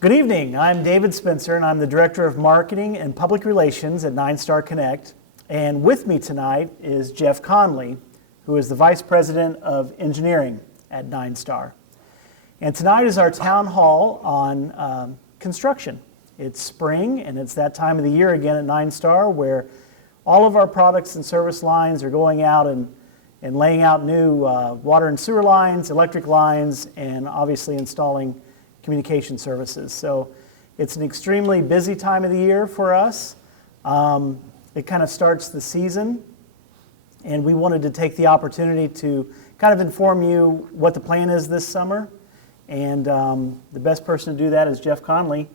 Good evening. I'm David Spencer, and I'm the Director of Marketing and Public Relations at 9-Star Connect. And with me tonight is Jeff Conley, who is the Vice President of Engineering at 9-Star. And tonight is our town hall on construction. It's spring, and it's that time of the year again at 9-Star where all of our products and service lines are going out and laying out new water and sewer lines, electric lines, and obviously installing communication services. So it's an extremely busy time of the year for us. It kind of starts the season, and we wanted to take the opportunity to kind of inform you what the plan is this summer. And the best person to do that is Jeff Conley,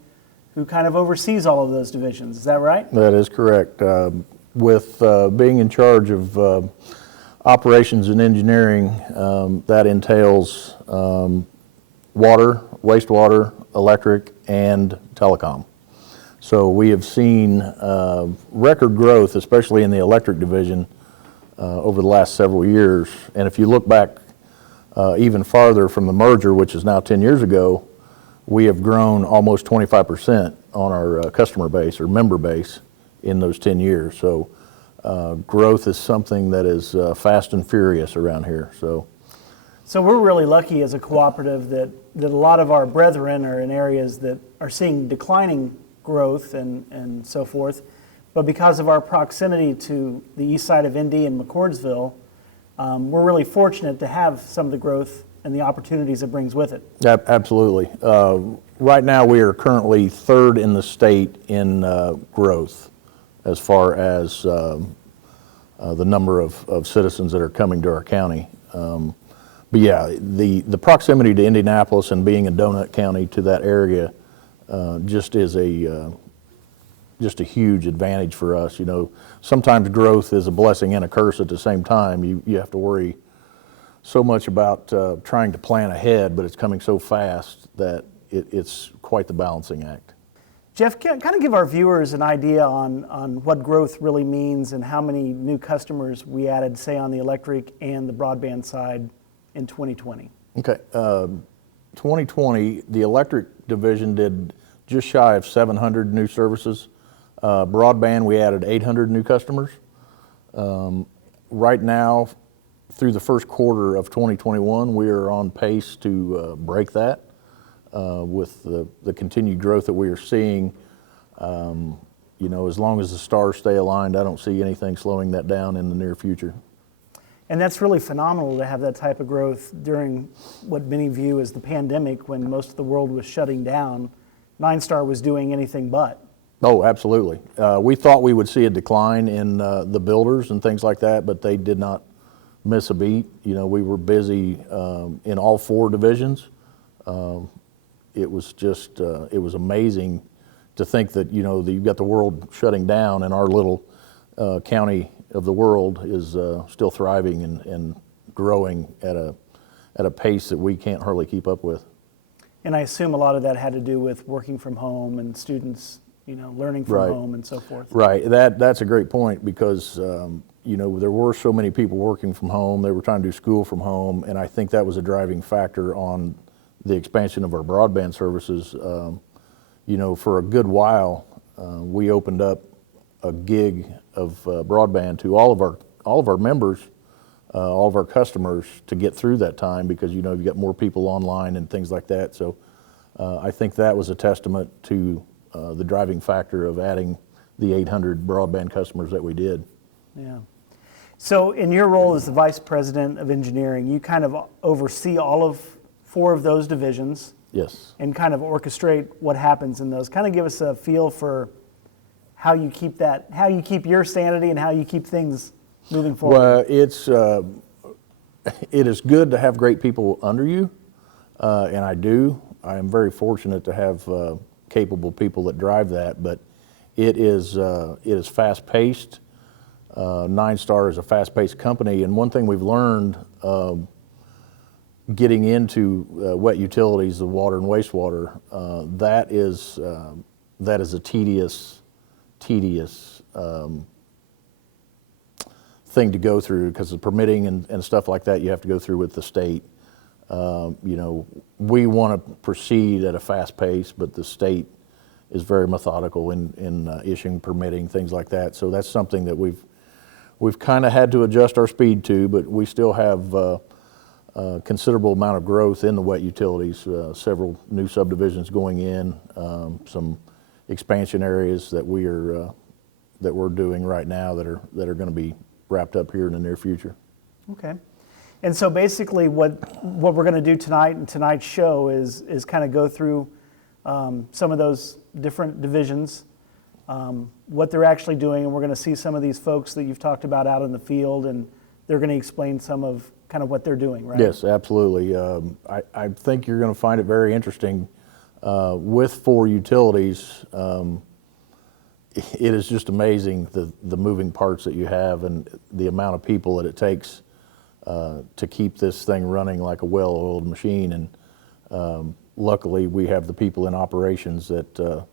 who kind of oversees all of those divisions. Is that right? That is correct. With being in charge of operations and engineering, that entails water, wastewater, electric, and telecom. So we have seen record growth, especially in the electric division, over the last several years. And if you look back even farther from the merger, which is now 10 years ago, we have grown almost 25% on our customer base or member base in those 10 years. So growth is something that is fast and furious around here. So we're really lucky as a cooperative that a lot of our brethren are in areas that are seeing declining growth and so forth. But because of our proximity to the east side of Indy and McCordsville, we're really fortunate to have some of the growth and the opportunities it brings with it. Absolutely. Right now we are currently third in the state in growth as far as the number of citizens that are coming to our county. But yeah, the proximity to Indianapolis and being a donut county to that area just is a huge advantage for us. You know, sometimes growth is a blessing and a curse at the same time. You have to worry so much about trying to plan ahead, but it's coming so fast that it's quite the balancing act. Jeff, kind of give our viewers an idea on what growth really means and how many new customers we added, say, on the electric and the broadband side in 2020. Okay, 2020, the electric division did just shy of 700 new services. Broadband, we added 800 new customers. Right now, through the first quarter of 2021, we are on pace to break that with the continued growth that we are seeing. You know, as long as the stars stay aligned, I don't see anything slowing that down in the near future. And that's really phenomenal to have that type of growth during what many view as the pandemic, when most of the world was shutting down. 9-Star was doing anything but. Oh, absolutely. We thought we would see a decline in the builders and things like that, but they did not miss a beat. You know, we were busy in all four divisions. It was just, it was amazing to think that, you know, that you've got the world shutting down and our little county of the world is still thriving and growing at a pace that we can't hardly keep up with. And I assume a lot of that had to do with working from home and students, you know, learning from home and so forth. Right. That's a great point because, you know, there were so many people working from home. They were trying to do school from home, and I think that was a driving factor on the expansion of our broadband services. You know, for a good while, we opened up a gig of broadband to all of our members, all of our customers, to get through that time because, you know, you've got more people online and things like that. So I think that was a testament to the driving factor of adding the 800 broadband customers that we did. Yeah. So in your role as the Vice President of Engineering, you kind of oversee all of four of those divisions. Yes. And kind of orchestrate what happens in those. Kind of give us a feel for how you keep your sanity and how you keep things moving forward. Well, it is good to have great people under you, and I do. I am very fortunate to have capable people that drive that, but it is fast-paced. 9-Star is a fast-paced company, and one thing we've learned getting into wet utilities, the water and wastewater, that is a tedious thing to go through because the permitting and stuff like that you have to go through with the state. We want to proceed at a fast pace, but the state is very methodical in issuing permitting, things like that. So that's something that we've kind of had to adjust our speed to, but we still have a considerable amount of growth in the wet utilities, several new subdivisions going in, some expansion areas that we're doing right now that are going to be wrapped up here in the near future. Okay. And so basically what we're going to do tonight and tonight's show is kind of go through some of those different divisions, what they're actually doing, and we're going to see some of these folks that you've talked about out in the field, and they're going to explain some of kind of what they're doing, right? Yes, absolutely. I think you're going to find it very interesting. With 4 utilities, it is just amazing the moving parts that you have and the amount of people that it takes to keep this thing running like a well-oiled machine. And luckily, we have the people in operations that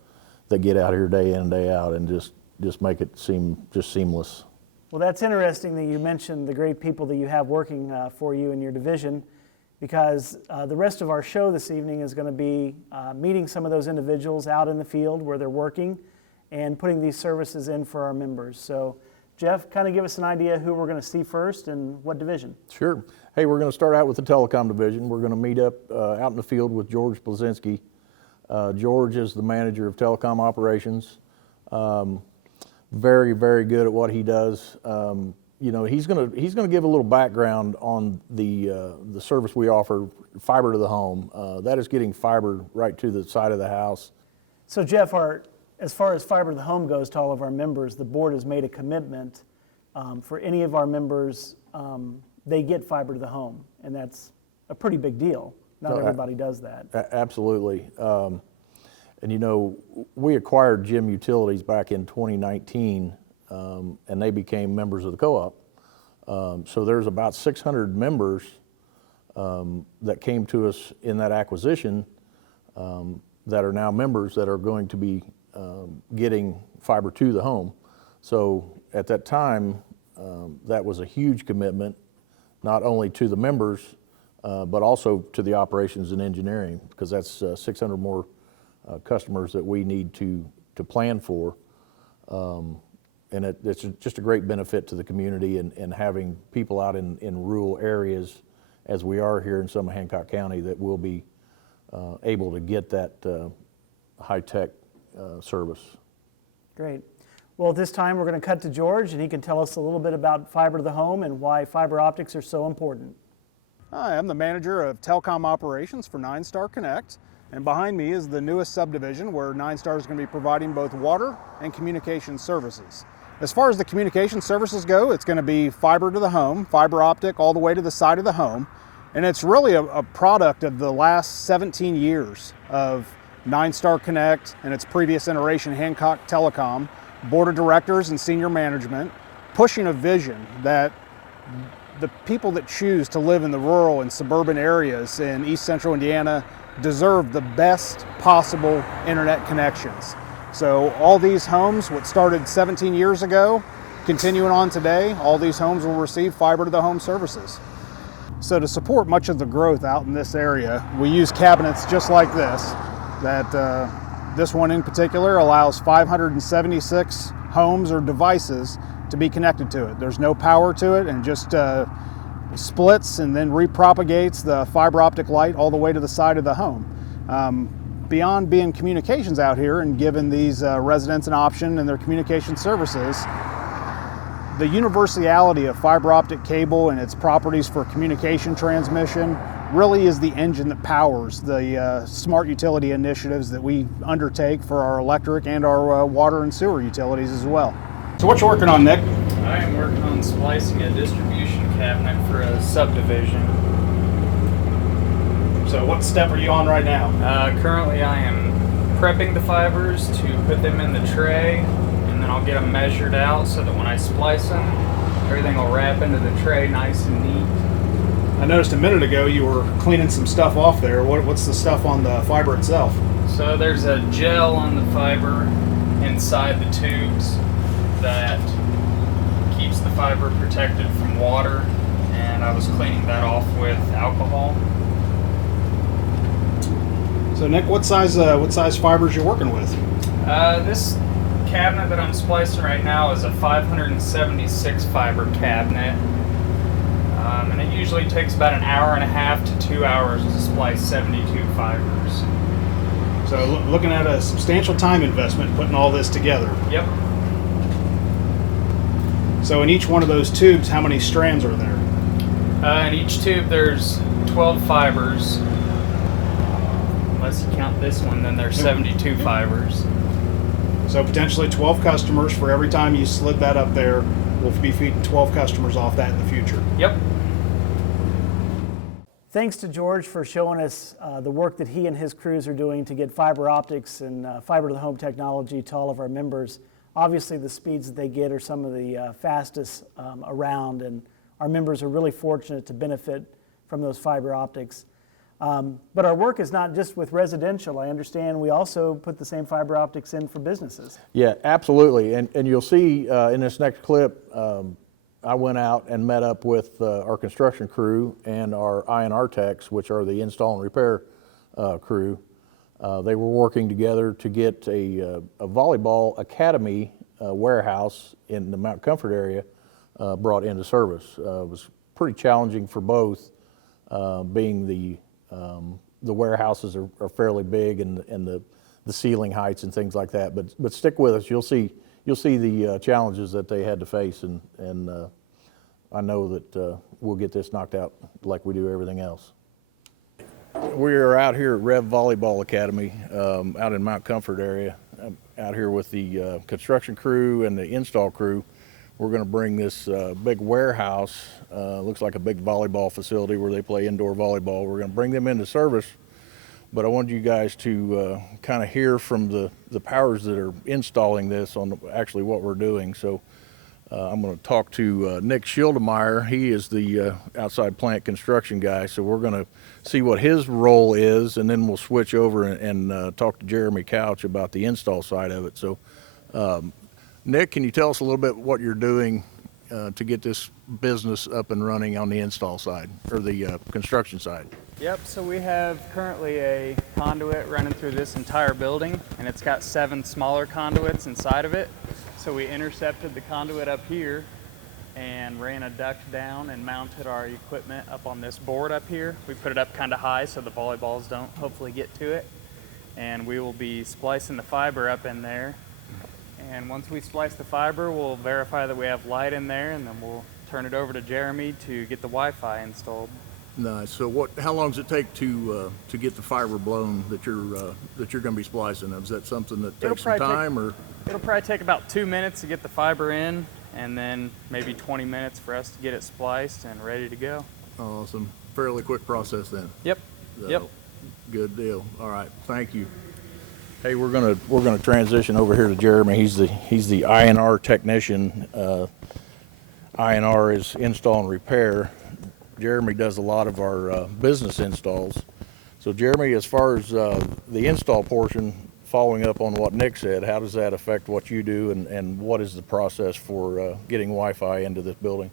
get out here day in and day out and just make it seem just seamless. Well, that's interesting that you mentioned the great people that you have working for you in your division, because the rest of our show this evening is going to be meeting some of those individuals out in the field where they're working and putting these services in for our members. So, Jeff, kind of give us an idea who we're going to see first and what division. Sure. Hey, we're going to start out with the telecom division. We're going to meet up out in the field with George Blazinski. George is the manager of telecom operations. Very, very good at what he does. He's going to give a little background on the service we offer, fiber to the home. That is getting fiber right to the side of the house. So, Jeff, as far as fiber to the home goes to all of our members, the board has made a commitment for any of our members. They get fiber to the home, and that's a pretty big deal. Not everybody does that. Absolutely. We acquired Jim Utilities back in 2019, and they became members of the co-op. So there's about 600 members that came to us in that acquisition that are now members that are going to be getting fiber to the home. So at that time, that was a huge commitment, not only to the members, but also to the operations and engineering, because that's 600 more customers that we need to plan for. And it's just a great benefit to the community and having people out in rural areas, as we are here in some of Hancock County, that will be able to get that high-tech service. Great. Well, at this time, we're going to cut to George, and he can tell us a little bit about fiber to the home and why fiber optics are so important. Hi, I'm the manager of telecom operations for 9star Connect, and behind me is the newest subdivision where 9star is going to be providing both water and communication services. As far as the communication services go, it's going to be fiber to the home, fiber optic all the way to the side of the home, and it's really a product of the last 17 years of 9star Connect and its previous iteration Hancock Telecom, board of directors and senior management, pushing a vision that the people that choose to live in the rural and suburban areas in East Central Indiana deserve the best possible internet connections. So all these homes, what started 17 years ago, continuing on today, all these homes will receive fiber to the home services. So to support much of the growth out in this area, we use cabinets just like this, this one in particular allows 576 homes or devices to be connected to it. There's no power to it, and just splits and then repropagates the fiber optic light all the way to the side of the home. Beyond being communications out here and giving these residents an option in their communication services, the universality of fiber optic cable and its properties for communication transmission really is the engine that powers the smart utility initiatives that we undertake for our electric and our water and sewer utilities as well. So what you working on, Nick? I am working on splicing a distribution cabinet for a subdivision. So what step are you on right now? Currently I am prepping the fibers to put them in the tray, and then I'll get them measured out so that when I splice them, everything will wrap into the tray nice and neat. I noticed a minute ago you were cleaning some stuff off there. What's the stuff on the fiber itself? So there's a gel on the fiber inside the tubes that keeps the fiber protected from water, and I was cleaning that off with alcohol. So Nick, what size fibers you're working with? This cabinet that I'm splicing right now is a 576 fiber cabinet. And it usually takes about an hour and a half to 2 hours to splice 72 fibers. So looking at a substantial time investment putting all this together. Yep. So in each one of those tubes, how many strands are there? In each tube there's 12 fibers. Unless you count this one, then there's 72 fibers. So potentially 12 customers for every time you slid that up there. We'll be feeding 12 customers off that in the future. Yep. Thanks to George for showing us the work that he and his crews are doing to get fiber optics and fiber to the home technology to all of our members. Obviously, the speeds that they get are some of the fastest around, and our members are really fortunate to benefit from those fiber optics. But our work is not just with residential. I understand we also put the same fiber optics in for businesses. Yeah, absolutely. And you'll see in this next clip, I went out and met up with our construction crew and our INR techs, which are the install and repair crew. They were working together to get a volleyball academy warehouse in the Mount Comfort area brought into service. It was pretty challenging for both, being the warehouses are fairly big and the ceiling heights and things like that. But stick with us. You'll see the challenges that they had to face, and I know that we'll get this knocked out like we do everything else. We are out here at Rev Volleyball Academy out in Mount Comfort area. I'm out here with the construction crew and the install crew. We're going to bring this big warehouse, looks like a big volleyball facility where they play indoor volleyball. We're going to bring them into service, but I wanted you guys to kind of hear from the powers that are installing this on actually what we're doing. So I'm going to talk to Nick Schildemeyer. He is the outside plant construction guy, so we're going to see what his role is, and then we'll switch over and talk to Jeremy Couch about the install side of it. So Nick, can you tell us a little bit what you're doing to get this business up and running on the install side, or the construction side? Yep, so we have currently a conduit running through this entire building, and it's got 7 smaller conduits inside of it. So we intercepted the conduit up here and ran a duct down and mounted our equipment up on this board up here. We put it up kind of high so the volleyballs don't hopefully get to it. And we will be splicing the fiber up in there. And once we splice the fiber, we'll verify that we have light in there, and then we'll turn it over to Jeremy to get the Wi-Fi installed. Nice. So how long does it take to get the fiber blown that you're going to be splicing? Is that something that takes some time, or? It'll probably take about 2 minutes to get the fiber in, and then maybe 20 minutes for us to get it spliced and ready to go. Awesome. Fairly quick process then. Yep. So, yep. Good deal. All right. Thank you. Hey, we're gonna transition over here to Jeremy. He's the INR technician. INR is install and repair. Jeremy does a lot of our business installs. So Jeremy, as far as the install portion, following up on what Nick said, how does that affect what you do, and what is the process for getting Wi-Fi into this building?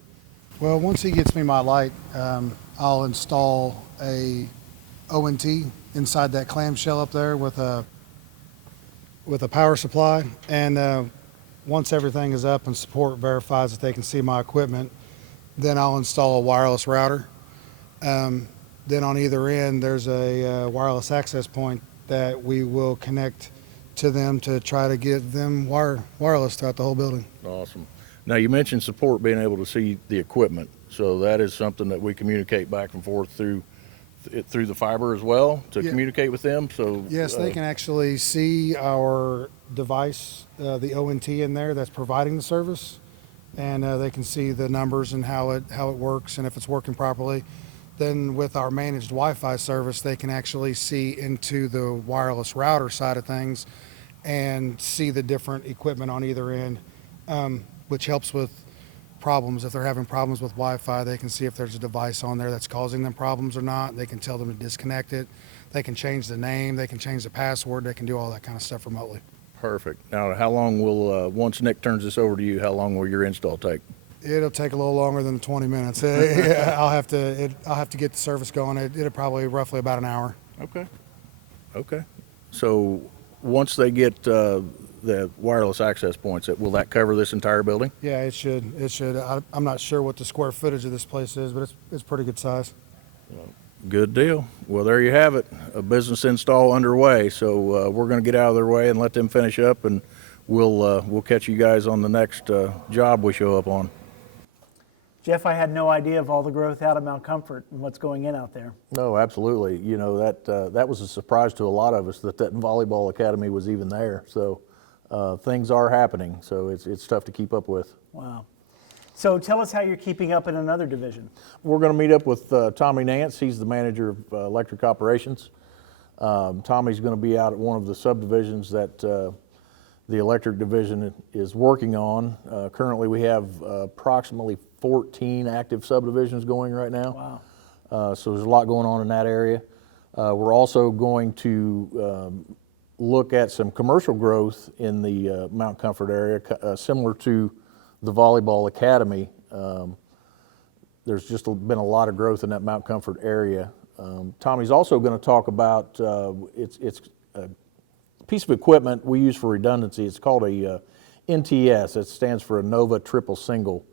Well, once he gets me my light, I'll install a ONT inside that clamshell up there with a power supply, and once everything is up and support verifies that they can see my equipment, then I'll install a wireless router. Then on either end there's a wireless access point that we will connect to them to try to get them wireless throughout the whole building. Awesome. Now, you mentioned support being able to see the equipment, so that is something that we communicate back and forth through the fiber as well to communicate with them. So yes, they can actually see our device, the ONT in there that's providing the service, and they can see the numbers and how it works and if it's working properly. Then with our managed Wi-Fi service, they can actually see into the wireless router side of things and see the different equipment on either end, which helps with problems. If they're having problems with Wi-Fi, they can see if there's a device on there that's causing them problems or not. They can tell them to disconnect it. They can change the name. They can change the password. They can do all that kind of stuff remotely. Perfect. Now, how long will, once Nick turns this over to you, how long will your install take? It'll take a little longer than 20 minutes. I'll have to get the service going. It'll probably roughly about an hour. Okay. Okay. So once they get the wireless access points, will that cover this entire building? Yeah, it should. It should. I'm not sure what the square footage of this place is, but it's pretty good size. Good deal. Well, there you have it. A business install underway. So we're going to get out of their way and let them finish up, and we'll catch you guys on the next job we show up on. Jeff, I had no idea of all the growth out of Mount Comfort and what's going in out there. No, absolutely. You know, that was a surprise to a lot of us that Volleyball Academy was even there. So things are happening. So it's tough to keep up with. Wow. So tell us how you're keeping up in another division. We're going to meet up with Tommy Nance. He's the manager of electric operations. Tommy's going to be out at one of the subdivisions that the electric division is working on. Currently, we have approximately 14 active subdivisions going right now. Wow. So there's a lot going on in that area. We're also going to look at some commercial growth in the Mount Comfort area, similar to the Volleyball Academy. There's just been a lot of growth in that Mount Comfort area. Tommy's also going to talk about it's a piece of equipment we use for redundancy. It's called a NTS. It stands for a Nova Triple Single.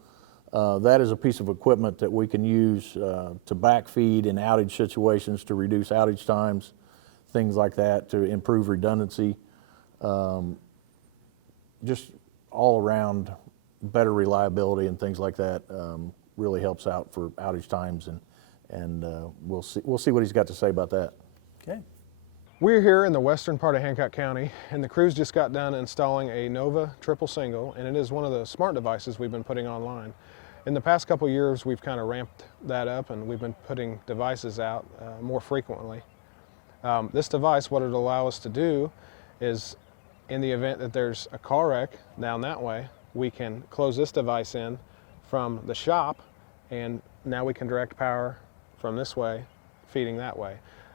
That is a piece of equipment that we can use to backfeed in outage situations to reduce outage times, things like that, to improve redundancy. Just all around better reliability and things like that really helps out for outage times, and we'll see what he's got to say about that. Okay. We're here in the western part of Hancock County, and the crews just got done installing a Nova Triple Single, and it is one of the smart devices we've been putting online. In the past couple years, we've kind of ramped that up, and we've been putting devices out more frequently. This device, what it'll allow us to do is, in the event that there's a car wreck down that way, we can close this device in from the shop, and now we can direct power from this way, feeding that way.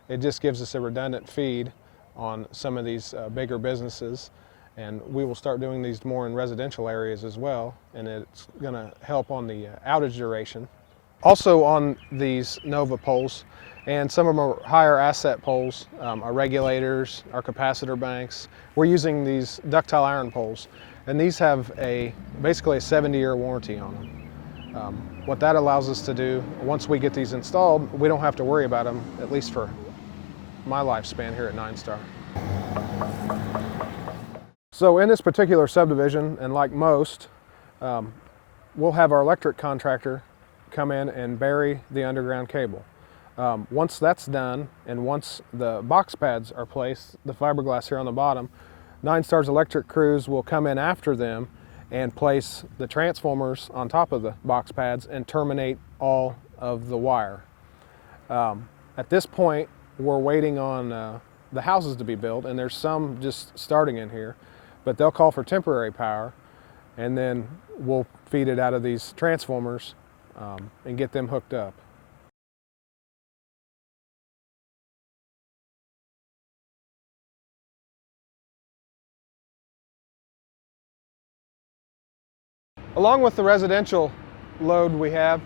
It just gives us a redundant feed on some of these bigger businesses, and we will start doing these more in residential areas as well, and it's going to help on the outage duration. Also on these Nova poles, and some of them are higher asset poles, our regulators, our capacitor banks, we're using these ductile iron poles, and these have basically a 70-year warranty on them. What that allows us to do, once we get these installed, we don't have to worry about them, at least for my lifespan here at 9-Star. So in this particular subdivision, and like most, we'll have our electric contractor come in and bury the underground cable. Once that's done, and once the box pads are placed, the fiberglass here on the bottom, 9-Star's electric crews will come in after them and place the transformers on top of the box pads and terminate all of the wire. At this point, we're waiting on the houses to be built, and there's some just starting in here, but they'll call for temporary power, and then we'll feed it out of these transformers and get them hooked up. Along with the residential load we have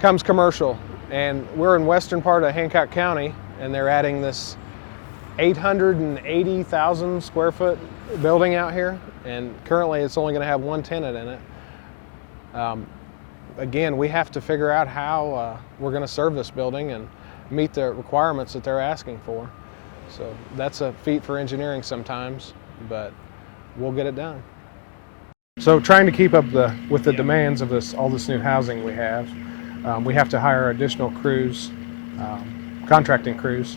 comes commercial, and we're in western part of Hancock County, and they're adding this 880,000 square foot building out here, and currently it's only going to have one tenant in it. Again, we have to figure out how we're going to serve this building and meet the requirements that they're asking for. So that's a feat for engineering sometimes, but we'll get it done. So trying to keep up with the demands of all this new housing we have to hire additional crews, contracting crews,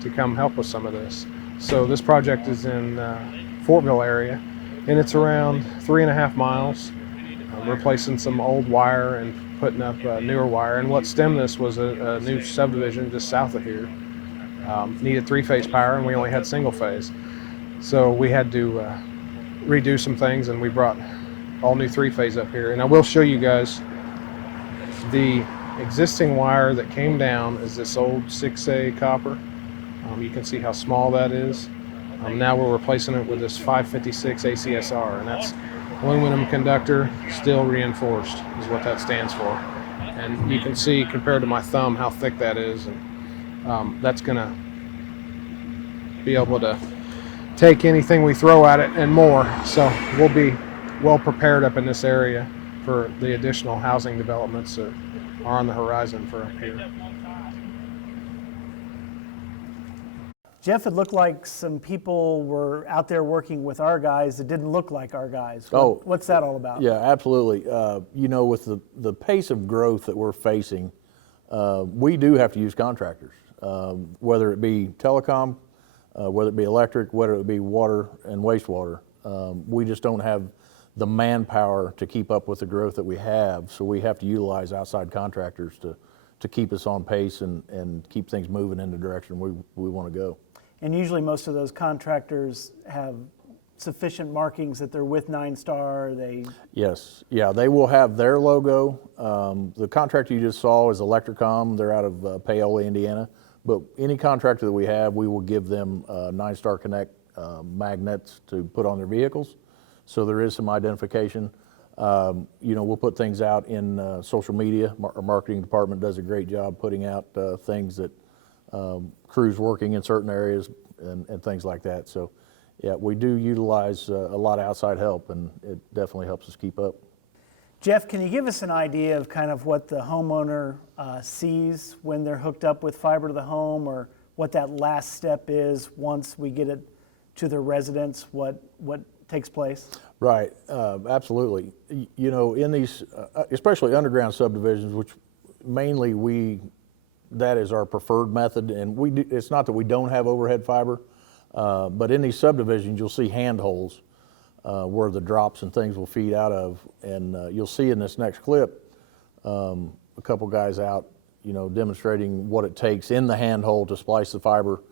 to come help with some of this. So this project is in Fortville area, and it's around 3.5 miles, replacing some old wire and putting up newer wire. And what stemmed this was a new subdivision just south of here. Needed 3-phase power, and we only had single phase. So we had to redo some things, and we brought all new 3-phase up here. And I will show you guys the existing wire that came down is this old 6A copper. You can see how small that is. Now we're replacing it with this 556 ACSR, and that's aluminum conductor, steel reinforced is what that stands for. And you can see compared to my thumb how thick that is, and that's going to be able to take anything we throw at it and more. So we'll be well prepared up in this area for the additional housing developments that are on the horizon for up here. Jeff, it looked like some people were out there working with our guys that didn't look like our guys. What's that all about? Yeah, absolutely. You know, with the pace of growth that we're facing, we do have to use contractors, whether it be telecom, whether it be electric, whether it be water and wastewater. We just don't have the manpower to keep up with the growth that we have, so we have to utilize outside contractors to keep us on pace and keep things moving in the direction we want to go. And usually most of those contractors have sufficient markings that they're with 9-Star. Yes, yeah, they will have their logo. The contractor you just saw is Electricom. They're out of Paola, Indiana. But any contractor that we have, we will give them 9-Star Connect magnets to put on their vehicles. So there is some identification. You know, we'll put things out in social media. Our marketing department does a great job putting out things that crews working in certain areas and things like that. So yeah, we do utilize a lot of outside help, and it definitely helps us keep up. Jeff, can you give us an idea of kind of what the homeowner sees when they're hooked up with fiber to the home, or what that last step is once we get it to their residence, what takes place? Right, absolutely. You know, in these, especially underground subdivisions, which mainly that is our preferred method, and it's not that we don't have overhead fiber, but in these subdivisions, you'll see handholds where the drops and things will feed out of, and you'll see in this next clip a couple guys out, you know, demonstrating what it takes in the handhold to splice the fiber,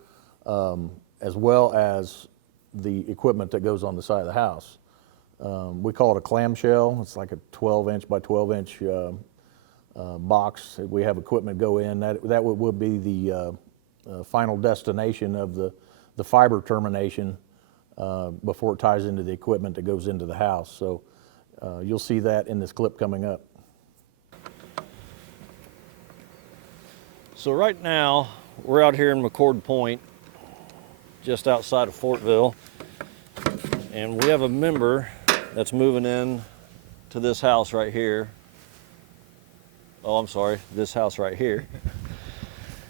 as well as the equipment that goes on the side of the house. We call it a clamshell. It's like a 12-inch by 12-inch box. We have equipment go in. That would be the final destination of the fiber termination before it ties into the equipment that goes into the house. So you'll see that in this clip coming up. So right now, we're out here in McCord Point, just outside of Fortville, and we have a member that's moving in to this house right here. Oh, I'm sorry, this house right here.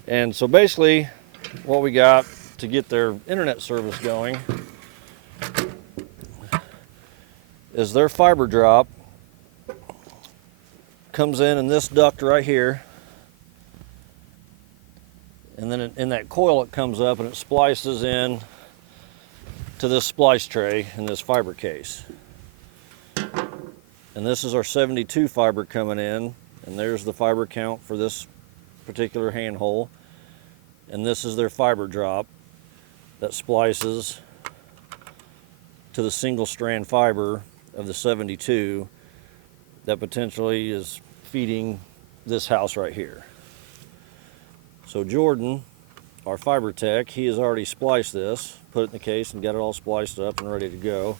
And so basically, what we got to get their internet service going is their fiber drop comes in this duct right here, and then in that coil it comes up and it splices in to this splice tray in this fiber case. And this is our 72 fiber coming in, and there's the fiber count for this particular handhole. And this is their fiber drop that splices to the single strand fiber of the 72 that potentially is feeding this house right here. So Jordan, our fiber tech, he has already spliced this, put it in the case and got it all spliced up and ready to go.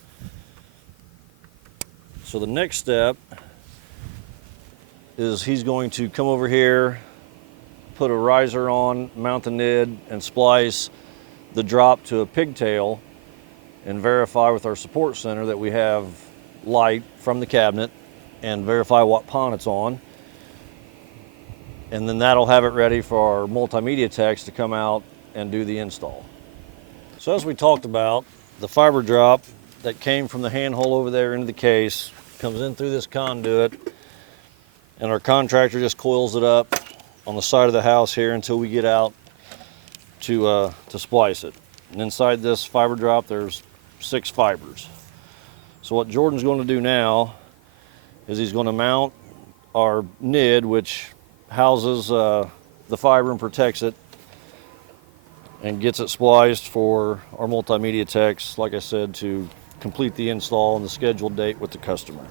So the next step is he's going to come over here, put a riser on, mount the nid, and splice the drop to a pigtail and verify with our support center that we have light from the cabinet and verify what PON it's on. And then that'll have it ready for our multimedia techs to come out and do the install. So as we talked about, the fiber drop that came from the handhole over there into the case comes in through this conduit, and our contractor just coils it up on the side of the house here until we get out to splice it. And inside this fiber drop, there's 6 fibers. So what Jordan's going to do now is he's going to mount our nid, which houses the fiber and protects it, and gets it spliced for our multimedia techs, like I said, to complete the install on the scheduled date with the customer.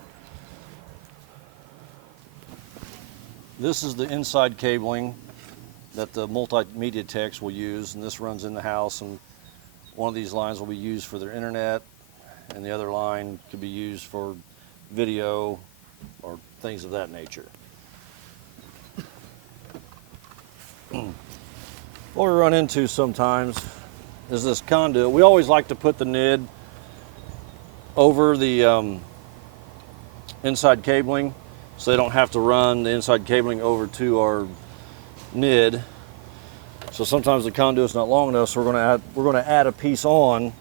This is the inside cabling that the multimedia techs will use, and this runs in the house, and one of these lines will be used for their internet, and the other line could be used for video or things of that nature. What we run into sometimes is this conduit. We always like to put the NID over the inside cabling so they don't have to run the inside cabling over to our NID. So sometimes the conduit's not long enough, so we're going to add a piece on,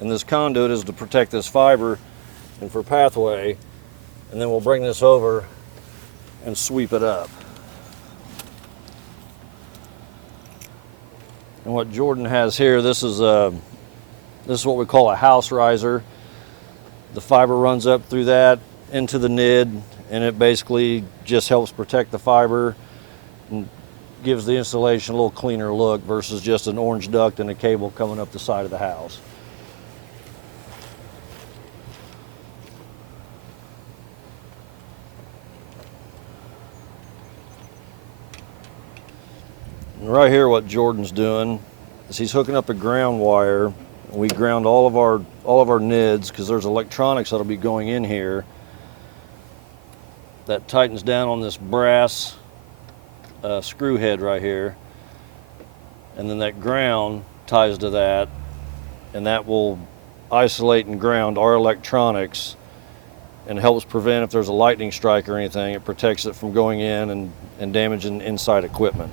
and this conduit is to protect this fiber and for pathway, and then we'll bring this over and sweep it up. And what Jordan has here, this is what we call a house riser. The fiber runs up through that into the NID, and it basically just helps protect the fiber and gives the installation a little cleaner look versus just an orange duct and a cable coming up the side of the house. And right here what Jordan's doing is he's hooking up a ground wire. We ground all of our NIDs because there's electronics that'll be going in here that tightens down on this brass screw head right here, and then that ground ties to that, and that will isolate and ground our electronics and helps prevent if there's a lightning strike or anything. It protects it from going in and damaging inside equipment.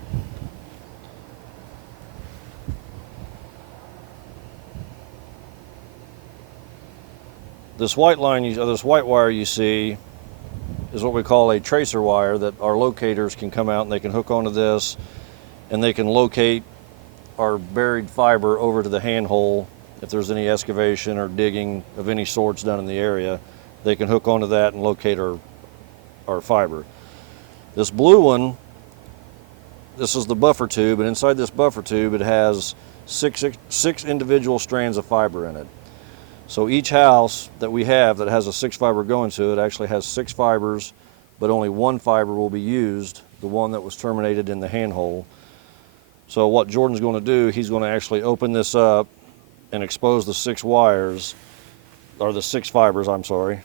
This white line, or this white wire you see, is what we call a tracer wire that our locators can come out and they can hook onto this, and they can locate our buried fiber over to the handhole. If there's any excavation or digging of any sorts done in the area, they can hook onto that and locate our fiber. This blue one, this is the buffer tube, and inside this buffer tube it has six individual strands of fiber in it. So each house that we have that has a 6 fiber going to it actually has 6 fibers, but only 1 fiber will be used, the one that was terminated in the handhole. So what Jordan's going to do, he's going to actually open this up and expose the 6 wires, or the 6 fibers, I'm sorry,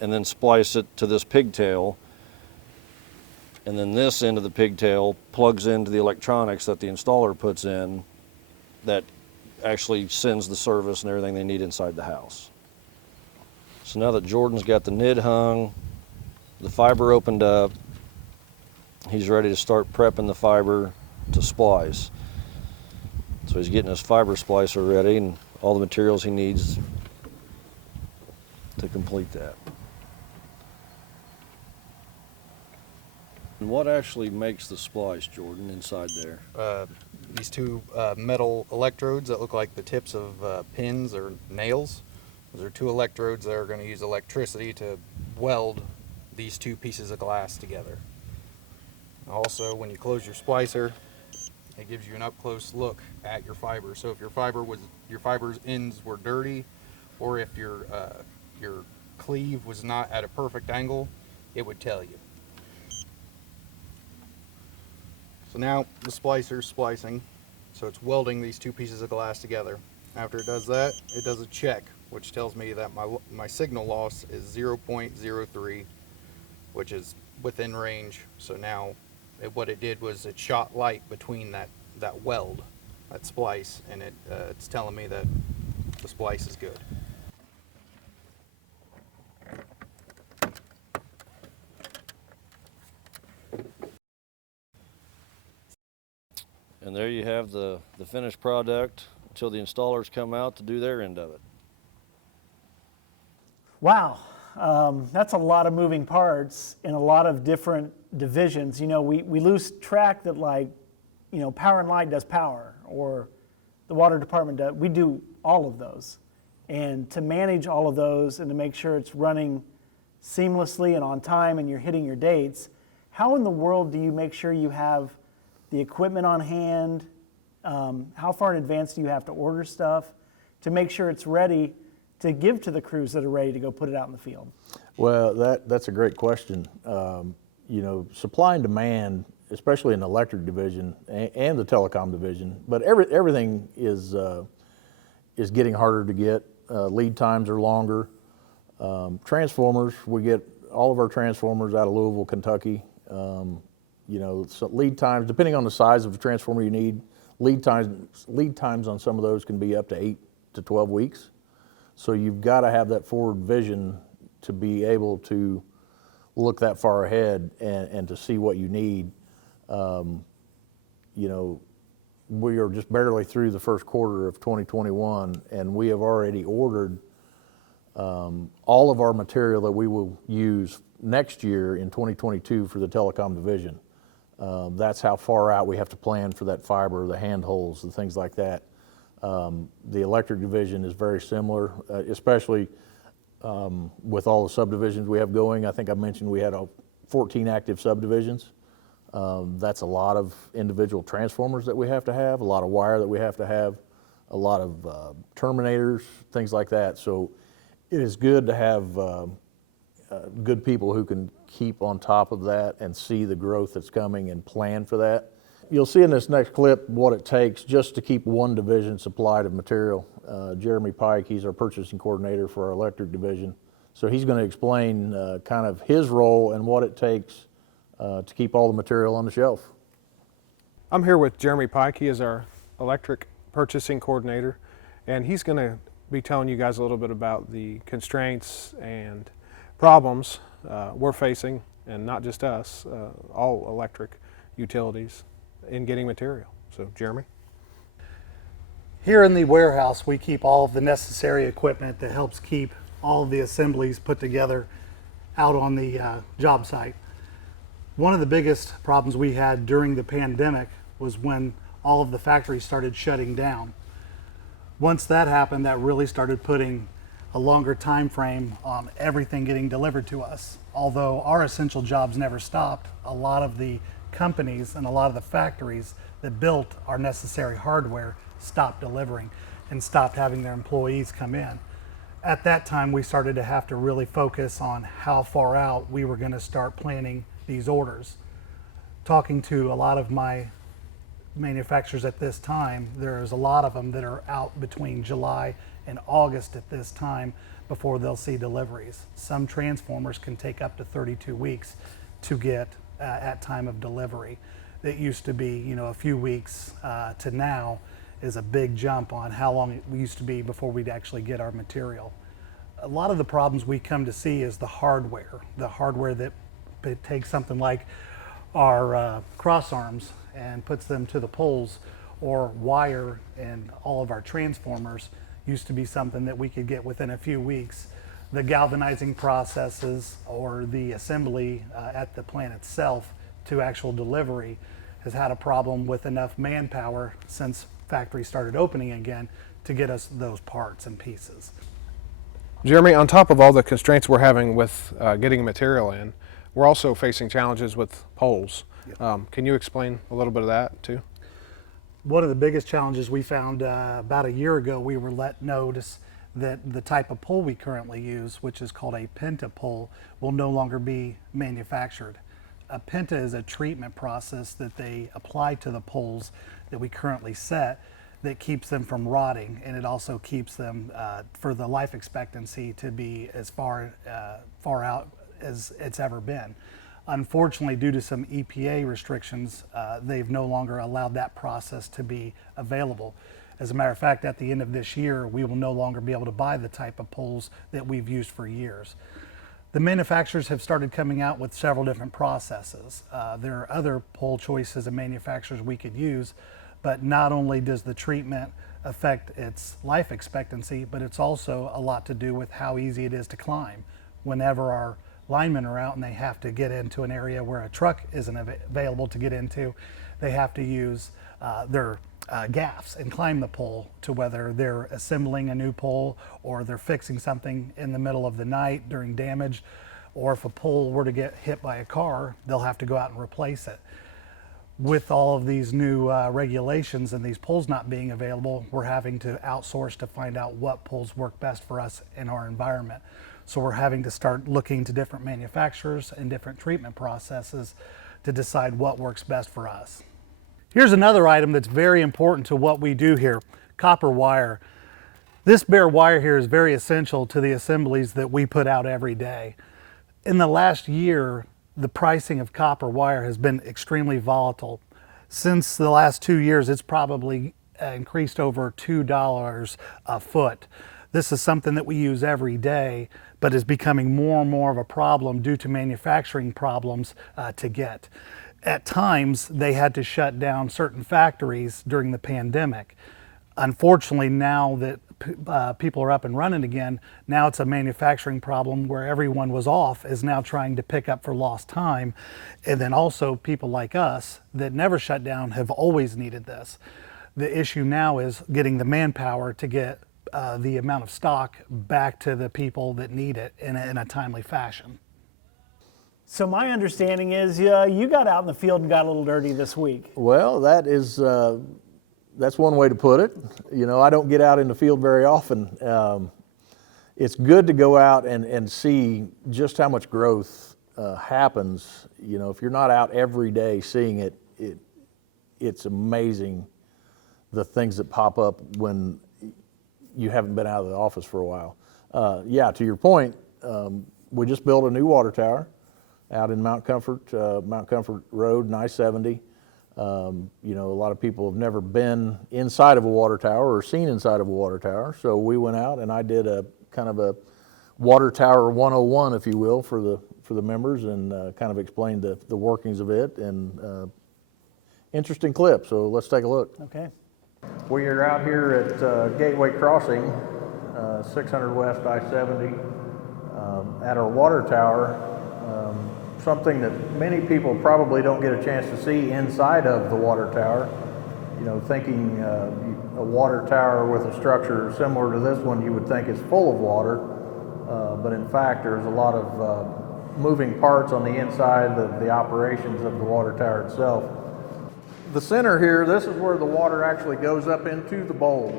and then splice it to this pigtail. And then this end of the pigtail plugs into the electronics that the installer puts in that actually sends the service and everything they need inside the house. So now that Jordan's got the NID hung, the fiber opened up, he's ready to start prepping the fiber to splice. So he's getting his fiber splicer ready and all the materials he needs to complete that. And what actually makes the splice, Jordan, inside there? These two metal electrodes that look like the tips of pins or nails. Those are 2 electrodes that are going to use electricity to weld these 2 pieces of glass together. Also, when you close your splicer, it gives you an up-close look at your fiber. So if your fiber's ends were dirty, or if your cleave was not at a perfect angle, it would tell you. So now the splicer's splicing, so it's welding these 2 pieces of glass together. After it does that, it does a check, which tells me that my signal loss is 0.03, which is within range. So now what it did was it shot light between that weld, that splice, and it's telling me that the splice is good. And there you have the finished product until the installers come out to do their end of it. Wow, that's a lot of moving parts in a lot of different divisions. You know, we lose track that, like, you know, power and light does power, or the water department does. We do all of those. And to manage all of those and to make sure it's running seamlessly and on time and you're hitting your dates, how in the world do you make sure you have the equipment on hand? How far in advance do you have to order stuff to make sure it's ready to give to the crews that are ready to go put it out in the field? Well, that's a great question. You know, supply and demand, especially in the electric division and the telecom division, but everything is getting harder to get. Lead times are longer. Transformers, we get all of our transformers out of Louisville, Kentucky. You know, so lead times, depending on the size of the transformer you need, lead times on some of those can be up to 8 to 12 weeks. So you've got to have that forward vision to be able to look that far ahead and to see what you need. You know, we are just barely through the first quarter of 2021, and we have already ordered all of our material that we will use next year in 2022 for the telecom division. That's how far out we have to plan for that fiber, the handholds, the things like that. The electric division is very similar, especially with all the subdivisions we have going. I think I mentioned we had 14 active subdivisions. That's a lot of individual transformers that we have to have, a lot of wire that we have to have, a lot of terminators, things like that. So it is good to have good people who can keep on top of that and see the growth that's coming and plan for that. You'll see in this next clip what it takes just to keep one division supplied of material. Jeremy Pike, he's our purchasing coordinator for our electric division. So he's going to explain kind of his role and what it takes to keep all the material on the shelf. I'm here with Jeremy Pike. He is our electric purchasing coordinator, and he's going to be telling you guys a little bit about the constraints and problems we're facing, and not just us, all electric utilities in getting material. So, Jeremy? Here in the warehouse, we keep all of the necessary equipment that helps keep all of the assemblies put together out on the job site. One of the biggest problems we had during the pandemic was when all of the factories started shutting down. Once that happened, that really started putting a longer time frame on everything getting delivered to us. Although our essential jobs never stopped, a lot of the companies and a lot of the factories that built our necessary hardware stopped delivering and stopped having their employees come in. At that time, we started to have to really focus on how far out we were going to start planning these orders. Talking to a lot of my manufacturers at this time, there's a lot of them that are out between July and August at this time before they'll see deliveries. Some transformers can take up to 32 weeks to get at time of delivery. It used to be, you know, a few weeks to now is a big jump on how long it used to be before we'd actually get our material. A lot of the problems we come to see is the hardware that takes something like our cross arms and puts them to the poles, or wire and all of our transformers used to be something that we could get within a few weeks. The galvanizing processes or the assembly at the plant itself to actual delivery has had a problem with enough manpower since factories started opening again to get us those parts and pieces. Jeremy, on top of all the constraints we're having with getting material in, we're also facing challenges with poles. Can you explain a little bit of that too? One of the biggest challenges we found about a year ago, we were let notice that the type of pole we currently use, which is called a penta pole, will no longer be manufactured. A penta is a treatment process that they apply to the poles that we currently set that keeps them from rotting, and it also keeps them for the life expectancy to be as far out as it's ever been. Unfortunately, due to some EPA restrictions, they've no longer allowed that process to be available. As a matter of fact, at the end of this year, we will no longer be able to buy the type of poles that we've used for years. The manufacturers have started coming out with several different processes. There are other pole choices and manufacturers we could use, but not only does the treatment affect its life expectancy, but it's also a lot to do with how easy it is to climb. Whenever our linemen are out and they have to get into an area where a truck isn't available to get into, they have to use their gaffs and climb the pole, to whether they're assembling a new pole or they're fixing something in the middle of the night during damage, or if a pole were to get hit by a car, they'll have to go out and replace it. With all of these new regulations and these poles not being available, we're having to outsource to find out what poles work best for us in our environment. So we're having to start looking to different manufacturers and different treatment processes to decide what works best for us. Here's another item that's very important to what we do here: copper wire. This bare wire here is very essential to the assemblies that we put out every day. In the last year, the pricing of copper wire has been extremely volatile. Since the last 2 years, it's probably increased over $2 a foot. This is something that we use every day, but is becoming more and more of a problem due to manufacturing problems to get. At times, they had to shut down certain factories during the pandemic. Unfortunately, now that people are up and running again, now it's a manufacturing problem where everyone was off is now trying to pick up for lost time. And then also people like us that never shut down have always needed this. The issue now is getting the manpower to get the amount of stock back to the people that need it in a timely fashion. So my understanding is you got out in the field and got a little dirty this week. Well, that's one way to put it. You know, I don't get out in the field very often. It's good to go out and see just how much growth happens. You know, if you're not out every day seeing it, it's amazing the things that pop up when you haven't been out of the office for a while. Yeah, to your point, we just built a new water tower out in Mount Comfort Road, and I-70. You know, a lot of people have never been inside of a water tower or seen inside of a water tower. So we went out and I did a kind of a water tower 101, if you will, for the members, and kind of explained the workings of it, and interesting clip. So let's take a look. Okay. We are out here at Gateway Crossing, 600 West I-70, at our water tower. Something that many people probably don't get a chance to see inside of the water tower. You know, thinking a water tower with a structure similar to this one, you would think is full of water, but in fact there's a lot of moving parts on the inside of the operations of the water tower itself. The center here, this is where the water actually goes up into the bowl.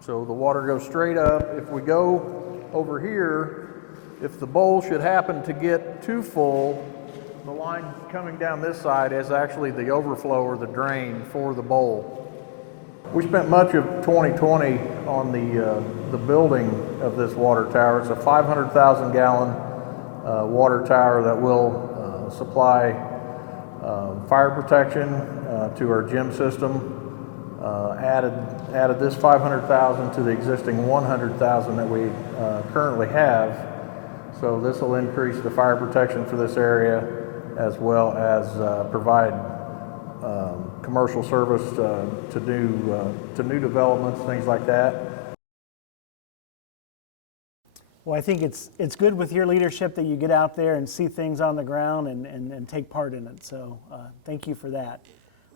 So the water goes straight up. If we go over here, if the bowl should happen to get too full, the line coming down this side is actually the overflow or the drain for the bowl. We spent much of 2020 on the building of this water tower. It's a 500,000 gallon water tower that will supply fire protection to our gym system. Added this 500,000 to the existing 100,000 that we currently have. So this will increase the fire protection for this area, as well as provide commercial service to new developments, things like that. Well, I think it's good with your leadership that you get out there and see things on the ground and take part in it. So thank you for that.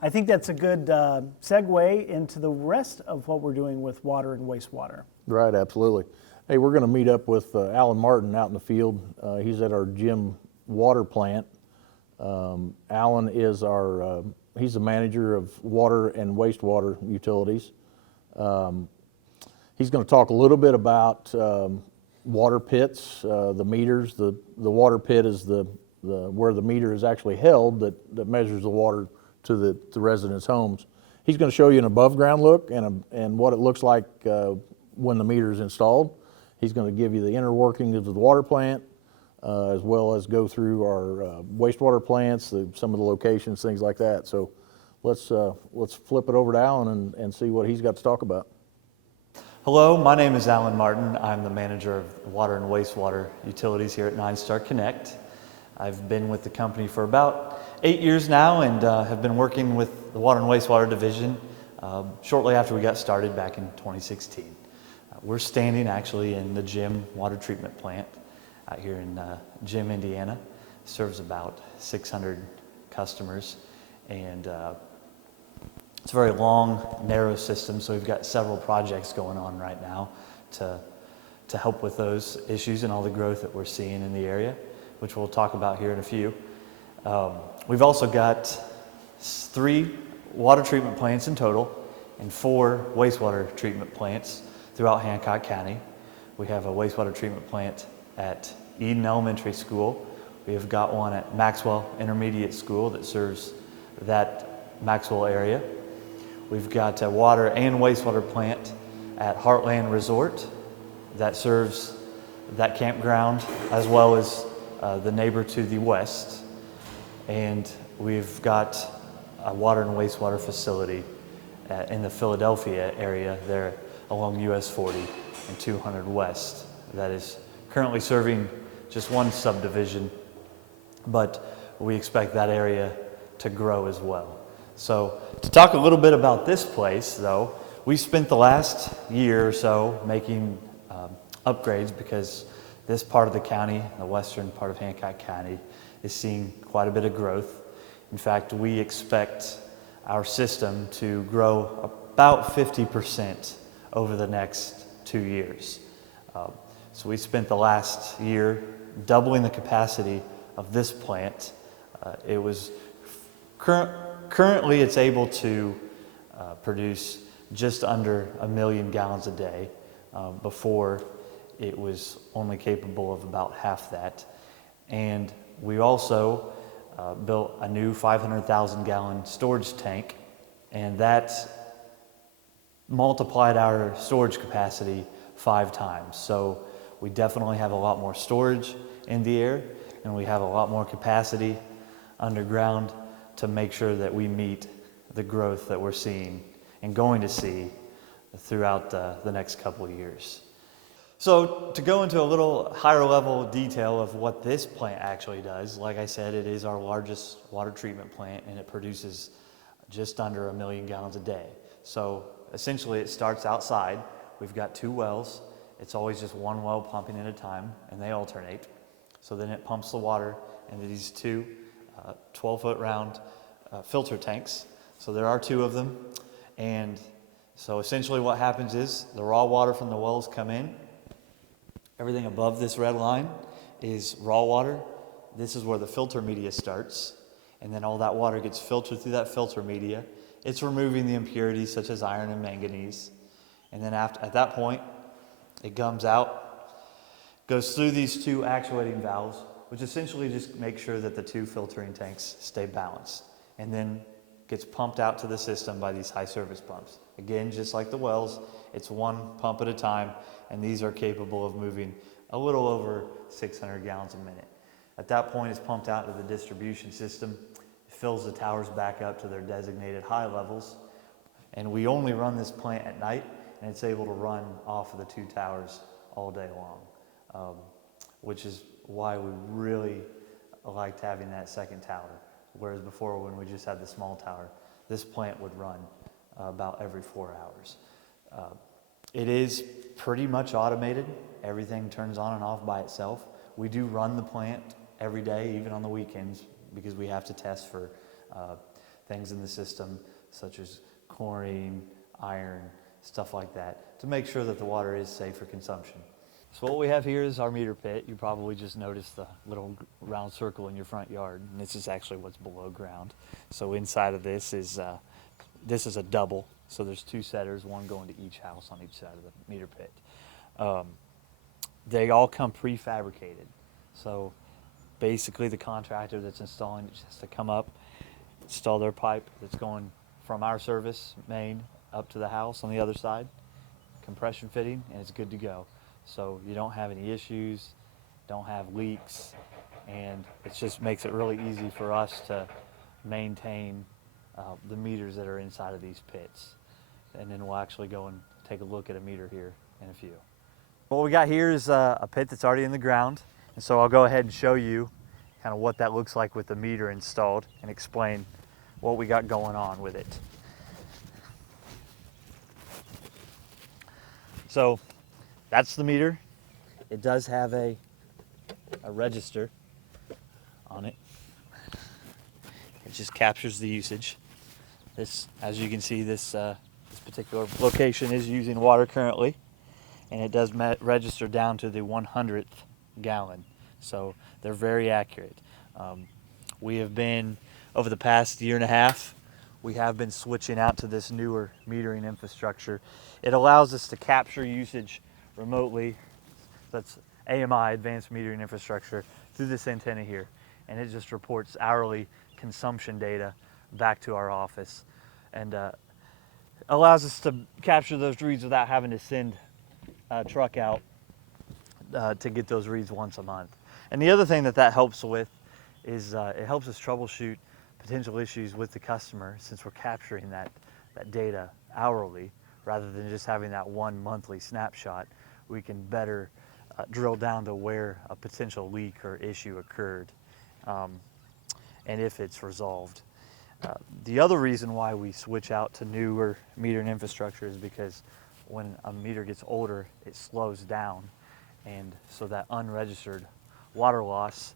I think that's a good segue into the rest of what we're doing with water and wastewater. Right, absolutely. Hey, we're going to meet up with Alan Martin out in the field. He's at our gym water plant. Alan is he's the manager of water and wastewater utilities. He's going to talk a little bit about water pits, the meters. The water pit is where the meter is actually held that measures the water to the residents' homes. He's going to show you an above ground look and what it looks like when the meter is installed. He's going to give you the inner workings of the water plant, as well as go through our wastewater plants, some of the locations, things like that. So let's flip it over to Alan and see what he's got to talk about. Hello, my name is Alan Martin. I'm the manager of water and wastewater utilities here at 9-Star Connect. I've been with the company for about 8 years now, and have been working with the water and wastewater division shortly after we got started back in 2016. We're standing actually in the gym water treatment plant out here in Gym, Indiana. It serves about 600 customers, and it's a very long, narrow system, so we've got several projects going on right now to help with those issues and all the growth that we're seeing in the area, which we'll talk about here in a few. We've also got 3 water treatment plants in total and 4 wastewater treatment plants throughout Hancock County. We have a wastewater treatment plant at Eden Elementary School. We have got one at Maxwell Intermediate School that serves that Maxwell area. We've got a water and wastewater plant at Heartland Resort that serves that campground, as well as the neighbor to the west. And we've got a water and wastewater facility in the Philadelphia area there along US 40 and 200 West that is currently serving just one subdivision, but we expect that area to grow as well. So to talk a little bit about this place though, we spent the last year or so making upgrades because this part of the county, the western part of Hancock County, is seeing quite a bit of growth. In fact, we expect our system to grow about 50% over the next 2 years. So we spent the last year doubling the capacity of this plant. It was currently it's able to produce just under 1 million gallons a day. Before it was only capable of about half that. And we also built a new 500,000 gallon storage tank, and that multiplied our storage capacity 5 times. So we definitely have a lot more storage in the air, and we have a lot more capacity underground to make sure that we meet the growth that we're seeing and going to see throughout the next couple of years. So to go into a little higher level detail of what this plant actually does, like I said, it is our largest water treatment plant and it produces just under 1 million gallons a day. So essentially it starts outside. We've got 2 wells. It's always just one well pumping at a time and they alternate. So then it pumps the water into these 2 12-foot round filter tanks. So there are 2 of them. And so essentially what happens is the raw water from the wells come in. Everything above this red line is raw water. This is where the filter media starts. And then all that water gets filtered through that filter media. It's removing the impurities such as iron and manganese. And then at that point, it comes out, goes through these 2 actuating valves, which essentially just make sure that the 2 filtering tanks stay balanced. And then gets pumped out to the system by these high service pumps. Again, just like the wells, it's one pump at a time, and these are capable of moving a little over 600 gallons a minute. At that point, it's pumped out to the distribution system. It fills the towers back up to their designated high levels, and we only run this plant at night, and it's able to run off of the 2 towers all day long, which is why we really liked having that second tower. Whereas before, when we just had the small tower, this plant would run about every 4 hours. It is pretty much automated. Everything turns on and off by itself. We do run the plant every day, even on the weekends, because we have to test for things in the system, such as chlorine, iron, stuff like that, to make sure that the water is safe for consumption. So what we have here is our meter pit. You probably just noticed the little round circle in your front yard, and this is actually what's below ground. So inside of this is a double. So there's 2 setters, one going to each house on each side of the meter pit. They all come prefabricated. So basically the contractor that's installing it just has to come up, install their pipe that's going from our service main up to the house on the other side, compression fitting, and it's good to go. So you don't have any issues, don't have leaks, and it just makes it really easy for us to maintain the meters that are inside of these pits. And then we'll actually go and take a look at a meter here in a few. What we got here is a pit that's already in the ground, and so I'll go ahead and show you kind of what that looks like with the meter installed and explain what we got going on with it. So that's the meter. It does have a register on it. It just captures the usage. This, as you can see, this particular location is using water currently, and it does register down to the 100th gallon. So they're very accurate. We have been, over the past year and a half, we have been switching out to this newer metering infrastructure. It allows us to capture usage remotely. That's AMI, Advanced Metering Infrastructure, through this antenna here. And it just reports hourly consumption data back to our office. And allows us to capture those reads without having to send a truck out to get those reads once a month. And the other thing that helps with is it helps us troubleshoot potential issues with the customer, since we're capturing that data hourly rather than just having that one monthly snapshot, we can better drill down to where a potential leak or issue occurred, and if it's resolved. The other reason why we switch out to newer metering infrastructure is because when a meter gets older, it slows down, and so that unregistered water loss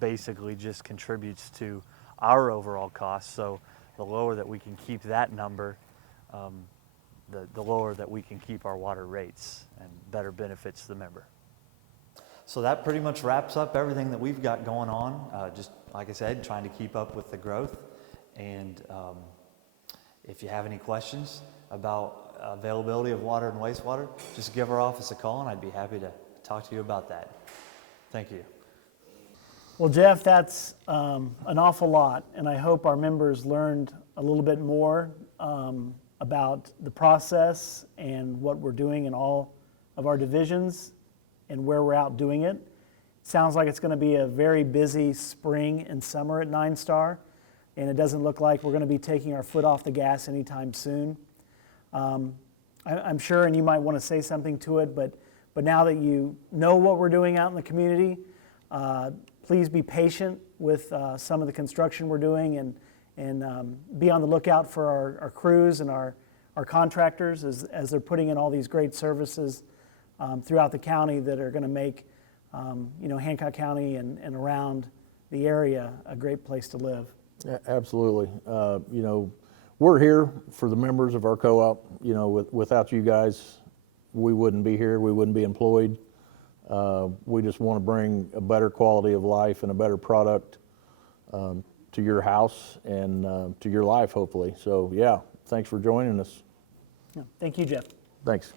basically just contributes to our overall costs. So the lower that we can keep that number, the lower that we can keep our water rates, and better benefits the member. So that pretty much wraps up everything that we've got going on. Just like I said, trying to keep up with the growth. And if you have any questions about availability of water and wastewater, just give our office a call and I'd be happy to talk to you about that. Thank you. Well, Jeff, that's an awful lot, and I hope our members learned a little bit more about the process and what we're doing in all of our divisions and where we're out doing it. Sounds like it's going to be a very busy spring and summer at 9-Star, and it doesn't look like we're going to be taking our foot off the gas anytime soon. I'm sure, and you might want to say something to it, but now that you know what we're doing out in the community, please be patient with some of the construction we're doing, and be on the lookout for our crews and our contractors as they're putting in all these great services throughout the county that are going to make Hancock County and around the area a great place to live. Yeah, absolutely. We're here for the members of our co-op. Without you guys, we wouldn't be here. We wouldn't be employed. We just want to bring a better quality of life and a better product to your house and to your life, hopefully. So, yeah, thanks for joining us. Yeah, thank you, Jeff. Thanks.